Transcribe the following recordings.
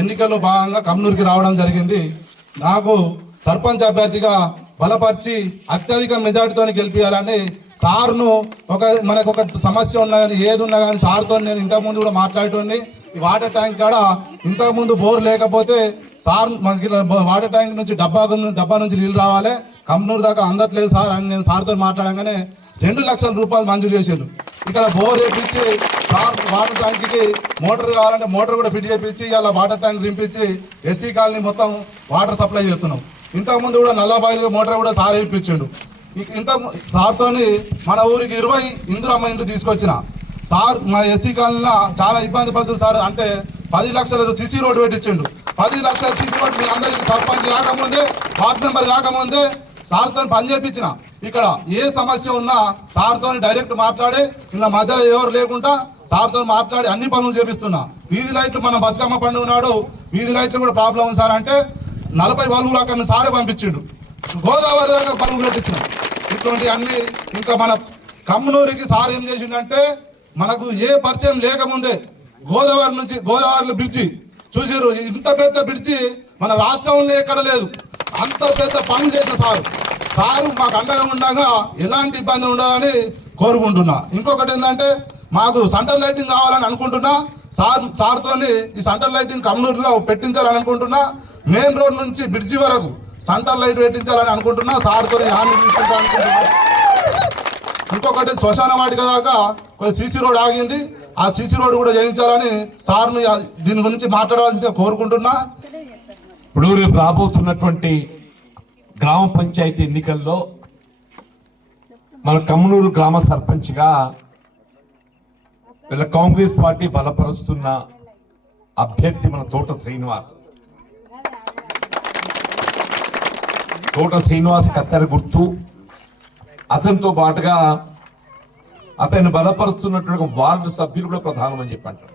ఎన్నికల్లో భాగంగా కమ్నూరుకి రావడం జరిగింది. నాకు సర్పంచ్ అభ్యర్థిగా బలపరిచి అత్యధిక మెజార్టీతో గెలిపించాలని సార్ను మనకు ఒక సమస్య ఉన్నా కానీ ఏది ఉన్నా కానీ సార్తో నేను ఇంతకుముందు కూడా మాట్లాడేటోని. ఈ వాటర్ ట్యాంక్ కాడ ఇంతకుముందు బోర్ లేకపోతే సార్ మనకి వాటర్ ట్యాంక్ నుంచి డబ్బా నుంచి నీళ్ళు రావాలి, కమ్నూరు దాకా అందట్లేదు సార్ అని నేను సార్తో మాట్లాడగానే 2 లక్షల రూపాయలు మంజూరు చేశారు. ఇక్కడ బోర్ వేపించి సార్ వాటర్ ట్యాంక్కి మోటార్ కావాలంటే మోటార్ కూడా ఫిట్ చేయించి ఇలా వాటర్ ట్యాంక్ దింపించి ఎస్సీ కాలనీ మొత్తం వాటర్ సప్లై చేస్తున్నాం. ఇంతకుముందు కూడా నల్లబాయిలుగా మోటార్ కూడా సార్ వేయించాడు. ఇంత సార్తో మన ఊరికి 20 ఇందిరమ్మ ఇండ్లు తీసుకొచ్చిన సార్ మా ఎస్సీ కాలనీలో చాలా ఇబ్బంది పడుతుంది సార్. అంటే 10 లక్షల సిసి రోడ్డు పెట్టించిండు. 10 లక్షల సిసి రోడ్డు మీ అందరికీ సర్పంచ్ కాకముందే వార్డు మెంబర్ కాకముందే సార్తో పని చేయించిన. ఇక్కడ ఏ సమస్య ఉన్నా సార్తో డైరెక్ట్ మాట్లాడి ఇలా మధ్యలో ఎవరు లేకుండా సార్తో మాట్లాడి అన్ని పనులు చేపిస్తున్నా. వీధి లైట్లు మన బతుకమ్మ పండుగ నాడు వీధి లైట్లు కూడా ప్రాబ్లం ఉంది సార్ అంటే 40 బల్బులు అక్కడ సారే పంపించిండు. గోదావరి దాకా బల్బులు పెట్టించిన. ఇటువంటి అన్ని ఇంకా మన కమ్నూరుకి సార్ ఏం చేసిండంటే మనకు ఏ పరిచయం లేకముందే గోదావరిలో బ్రిడ్జి చూసారు. ఇంత పెద్ద బ్రిడ్జి మన రాష్ట్రంలో ఎక్కడ లేదు. అంత పెద్ద పని చేసిన సారు మాకు అండగా ఉండగా ఎలాంటి ఇబ్బంది ఉండదని కోరుకుంటున్నా. ఇంకొకటి ఏంటంటే మాకు సెంట్రల్ లైటింగ్ కావాలని అనుకుంటున్నా. సార్తో ఈ సెంట్రల్ లైటింగ్ కమ్నూరులో పెట్టించాలని అనుకుంటున్నా. మెయిన్ రోడ్ నుంచి బ్రిడ్జి వరకు సెంట్రల్ లైట్ పెట్టించాలని అనుకుంటున్నా. సార్తో హామీ తీసుకుంటా అనుకుంటున్నా. ఇంకొకటి శ్మశాన వాటిక దాకా కొంచెం సీసీ రోడ్ ఆగింది. ఆ సీసీ రోడ్ కూడా చేయించాలని సార్ని దీని గురించి మాట్లాడాల్సిందిగా కోరుకుంటున్నా. ఇప్పుడు రేపు రాబోతున్నటువంటి గ్రామ పంచాయతీ ఎన్నికల్లో మన కమ్నూరు గ్రామ సర్పంచ్గా వీళ్ళ కాంగ్రెస్ పార్టీ బలపరుస్తున్న అభ్యర్థి మన తోట శ్రీనివాస్ కత్తెర గుర్తు. అతనితో పాటుగా అతన్ని బలపరుస్తున్నటువంటి వార్డు సభ్యులు కూడా ప్రధానమని చెప్పి అంటారు.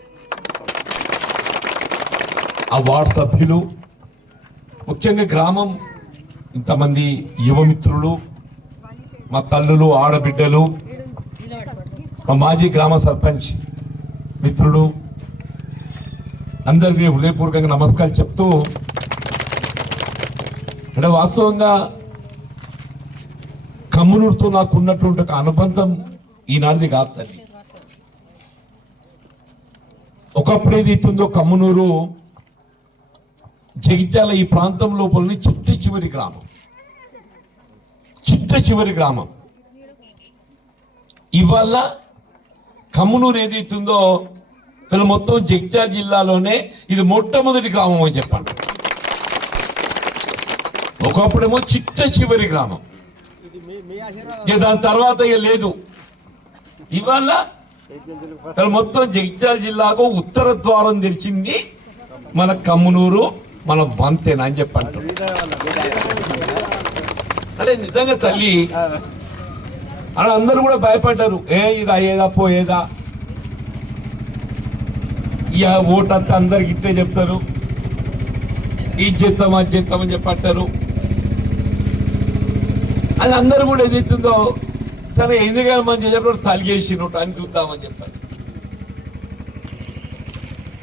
ఆ వార్డు సభ్యులు ముఖ్యంగా గ్రామం ఇంతమంది యువమిత్రులు, మా తల్లులు, ఆడబిడ్డలు, మా మాజీ గ్రామ సర్పంచ్ మిత్రులు అందరికీ హృదయపూర్వకంగా నమస్కారం చెప్తూ, అంటే వాస్తవంగా కమ్నూరుతో నాకు ఉన్నటువంటి ఒక అనుబంధం ఈనాటిది కాదు తల్లి. ఒకప్పుడు ఏదైతుందో కమ్నూరు జగిత్యాల ఈ ప్రాంతం లోపలని చిట్ట చివరి గ్రామం. ఇవాళ కమ్నూరు ఏదైతుందో అసలు మొత్తం జగిత్యాల జిల్లాలోనే ఇది మొట్టమొదటి గ్రామం అని చెప్పండి. ఒకప్పుడేమో చిట్ట చివరి గ్రామం, ఇక దాని తర్వాత ఇక లేదు. ఇవాళ అసలు మొత్తం జగిత్యాల జిల్లాకు ఉత్తర ద్వారం తెరిచింది మన కమ్మునూరు, మన వంతెన అని చెప్పంటారు. అదే నిజంగా తల్లి అని అందరూ కూడా భయపడ్డారు. ఇదా ఏదా పోయేదా, ఇక ఓటంతా అందరికి ఇట్లే చెప్తారు, ఇది చేస్తాం అది చేస్తామని చెప్పంటారు. అది అందరూ కూడా ఏదైతుందో సరే ఎందుకని మనం చేసేటప్పుడు తలిగేసినట్టు అని చూద్దామని చెప్పారు.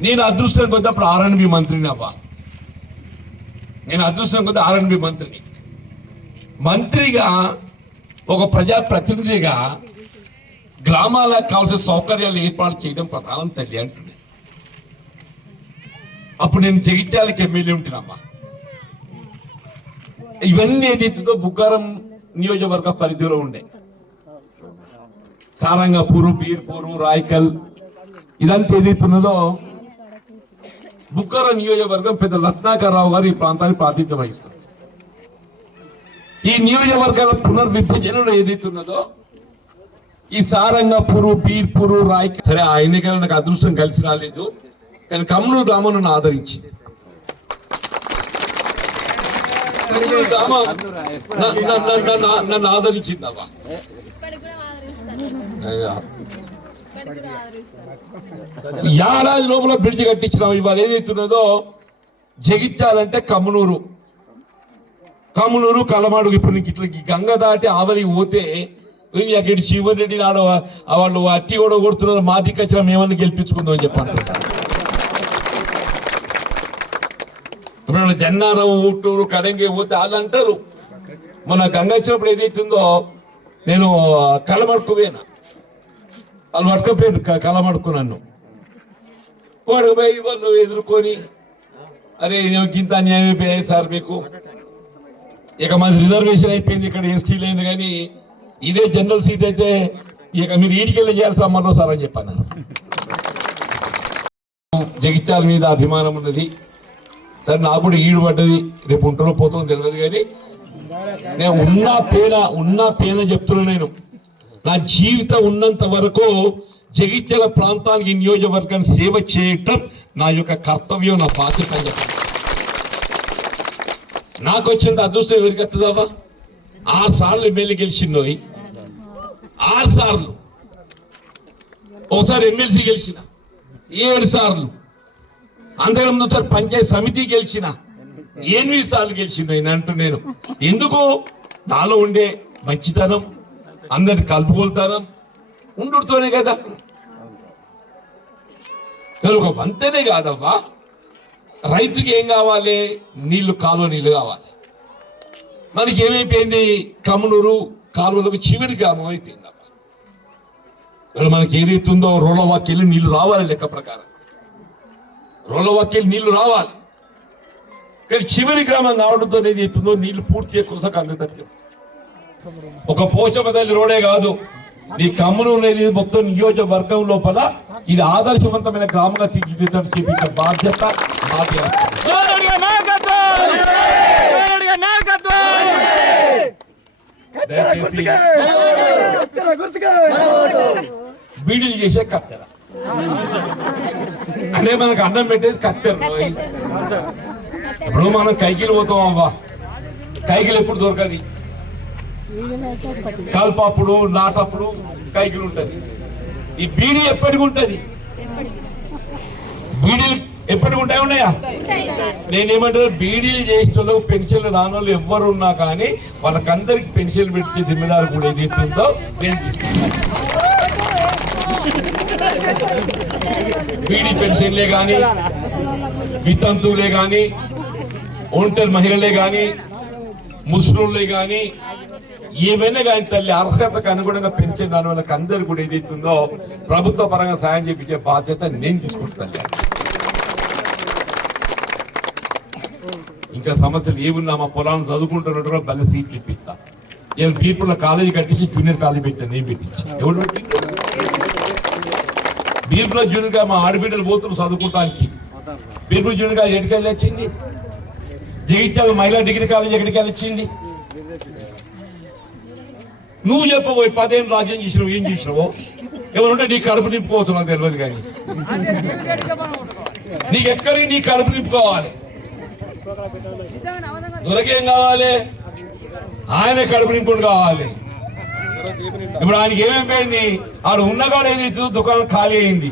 నేను అదృష్టం కొద్ది అప్పుడు ఆర్ఎండ్బి మంత్రిని అవ్వ. నేను అదృష్టం కొద్ది ఆర్ఎండ్బి మంత్రిని. మంత్రిగా ఒక ప్రజాప్రతినిధిగా గ్రామాలకు కావాల్సిన సౌకర్యాలు ఏర్పాటు చేయడం ప్రధానం తల్లి అంటుంది. అప్పుడు నేను జగిత్యాలకి ఎమ్మెల్యే ఉంటున్నామ్మా. ఇవన్నీ ఏదైతుందో బుగ్గారం నియోజకవర్గ పరిధిలో ఉండే సారంగపూరు, బీర్పూరు, రాయకల్ ఇదంతా ఏదైతున్నదో బుగ్గారం నియోజకవర్గం పెద్ద రత్నాకర్రావు గారు ఈ ప్రాంతానికి ప్రాతినిధ్యం వహిస్తారు. ఈ నియోజకవర్గాల పునర్విభజనలో ఏదైతున్నదో ఈ సారంగపూరు, బీర్పూరు, రాయకల్ సరే ఆ ఎన్నికల్లో నాకు అదృష్టం కలిసి రాలేదు, కానీ కమ్నూరు గ్రామం నన్ను ఆదరించింది. నన్ను ఆదరించింది అవ్వ. యారాజు లోపల బ్రిడ్జ్ కట్టించినాం. ఇవాళ ఏదైతున్నదో జగిత్యాలంటే కమ్మునూరు, కలమాడు. ఇప్పుడు నీకు ఇట్లా గంగ దాటి ఆవలికి పోతే అక్కడ శివన్ రెడ్డి నాడు వాళ్ళు అట్టి కూడా కొడుతున్నారు, మా దిక్కచ్చిన మేమన్నా గెలిపించుకుందాం అని చెప్పాను. ఇప్పుడు జన్నారం, ఊటూరు, కడంగి పోతే వాళ్ళు అంటారు మన గంగ వచ్చినప్పుడు ఏదైతుందో నేను కలమడుకు పోయినా, వాళ్ళు పట్టుకపోయారు కలమడుకు నన్ను. వాడు పోయి వాళ్ళు ఎదుర్కొని అరే ఇంత అన్యాయం అయిపోయాయి సార్ మీకు, ఇక మాది రిజర్వేషన్ అయిపోయింది, ఇక్కడ ఎస్టీ లేదు, కానీ ఇదే జనరల్ సీట్ అయితే ఇక మీరు ఈడికెళ్ళి చేయాల్సి అమ్మలో సార్ అని చెప్పాను. నేను జగిత్యాల మీద అభిమానం ఉన్నది. సరే నాకు కూడా ఈడు పడ్డది, రేపు ఉంటలో పోతుందో తెలియదు, కానీ నేను ఉన్న పేన చెప్తున్నా. నేను నా జీవితం ఉన్నంత వరకు జగిత్యాల ప్రాంతానికి నియోజకవర్గాన్ని సేవ చేయటం నా యొక్క కర్తవ్యం, నా బాధ్యత అని చెప్పాను. నాకు వచ్చినంత అదృష్టం ఎవరికి వస్తుందావా? 6 సార్లు ఎమ్మెల్యే గెలిచినోయి, 6 సార్లు. ఒకసారి ఎమ్మెల్సీ గెలిచిన 7 సార్లు. అంతకంటే ఒకసారి పంచాయతీ సమితి గెలిచిన 8 సార్లు గెలిచిండు. అంటూ నేను ఎందుకు నాలో ఉండే మంచితనం, అందరిని కలుపుకొలుతానం ఉండుతోనే కదా. ఒక వంతెనే కాదవ్వా, రైతుకి ఏం కావాలి? నీళ్లు, కాలువ నీళ్లు కావాలి. మనకి ఏమైపోయింది? కమ్మునూరు కాలువలకు చివరి గ్రామం అయిపోయింది అవ్వ. మనకి ఏదైతుందో రోలవాక్కెళ్ళి నీళ్లు రావాలి, లెక్క ప్రకారం రోలవాక్కెళ్ళి నీళ్లు రావాలి, కానీ చివరి గ్రామం కావడంతో ఏదైతుందో నీళ్లు పూర్తిగా కొనసాగ అందుతారు. ఒక పోచమ్మ తల్లి రోడే కాదు, ఈ కమ్మునూరు అనేది మొత్తం నియోజకవర్గం లోపల ఇది ఆదర్శవంతమైన గ్రామంగా తీర్చిదిద్దడం చూపించే బాధ్యత నాది. బీడీలు చేసే కత్తెర అంటే మనకు అన్నం పెట్టేది కత్తెర. ఇప్పుడు మనం కైకిలు పోతాం అవ్వా, కైకిలు ఎప్పుడు దొరకది? కల్పప్పుడు, నాటప్పుడు కైకిలు ఉంటది. ఈ బీడీ ఎప్పటికి ఉంటది? బీడీలు ఎప్పటికి ఉంటాయి, ఉన్నాయా? నేనేమంటారు, బీడీలు చేసిన పెన్షన్లు రానోళ్ళు ఎవ్వరు ఉన్నా కానీ వాళ్ళకందరికి పెన్షన్ పెట్టే జిమ్మేదారు కూడా ఏదైతుందో నేను తీసుకుంటాను. బీడీ పెన్షన్లే కానీ, వితంతువులే కానీ, ఒంటరి మహిళలే కానీ, ముస్లింలే కానీ, ఏమైనా కానీ తల్లి అర్హతకు అనుగుణంగా పెన్షన్ రాని వాళ్ళకి అందరు కూడా ఏదైతుందో ప్రభుత్వ పరంగా సాయం చేయించే బాధ్యత నేను తీసుకుంటాను. ఇంకా సమస్యలు ఏమున్నా మా పొలాన్ని చదువుకుంటున్నట్టు బల్ల సీట్లు ఇప్పిస్తా. నేను బీర్పుల కాలేజీ కట్టించి జూనియర్ కాలేజీ పెట్టాను, నేను పెట్టించి. ఎవరు పెట్టి బీర్పుల జూనియర్గా మా ఆడబిడ్డలు పోతున్నారు చదువుకోవడానికి. బీర్పుల జూనియర్గా ఎక్కడికి వచ్చింది? జగిత్యాల మహిళా డిగ్రీ కాలేజ్ ఎక్కడికి వచ్చింది? నువ్వు చెప్పబోయి 10 ఏళ్ళు రాజ్యం చేసినావు, ఏం చేసినావో ఎవరుంటే నీ కడుపు నింపుకోవచ్చు నాకు తెలియదు, కానీ నీకు ఎక్కడికి నీ కడుపు నింపుకోవాలి. దొరకేం కావాలి? ఆయన కడుపు నింపుడు కావాలి. ఇప్పుడు ఆయనకి ఏమైపోయింది? ఆడు ఉన్నగాడు ఏదైతే దుకాణం ఖాళీ అయింది,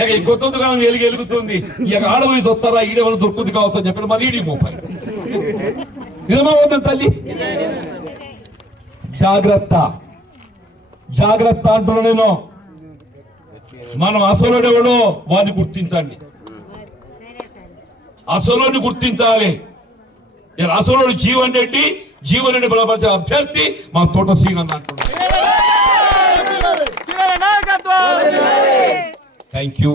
ఇక ఈ కొత్త దుకాణం వెలుగుతుంది. ఇక ఆడపోయి వస్తారా ఈడేమన్నా దొరుకుతుంది కావచ్చు అని చెప్పి మళ్ళీ ఈడి మోపాయి. నిజమా వద్దాం తల్లి? జాగ్రత్త జాగ్రత్త అంటున్నా నేను. మనం అసలుడెవడో వాడిని గుర్తించండి, అసలుని గుర్తించాలి. అసలు జీవన్ రెడ్డి బలపరిచే అభ్యర్థి మా తోట శ్రీగన్ అంటున్నాడు. Thank you.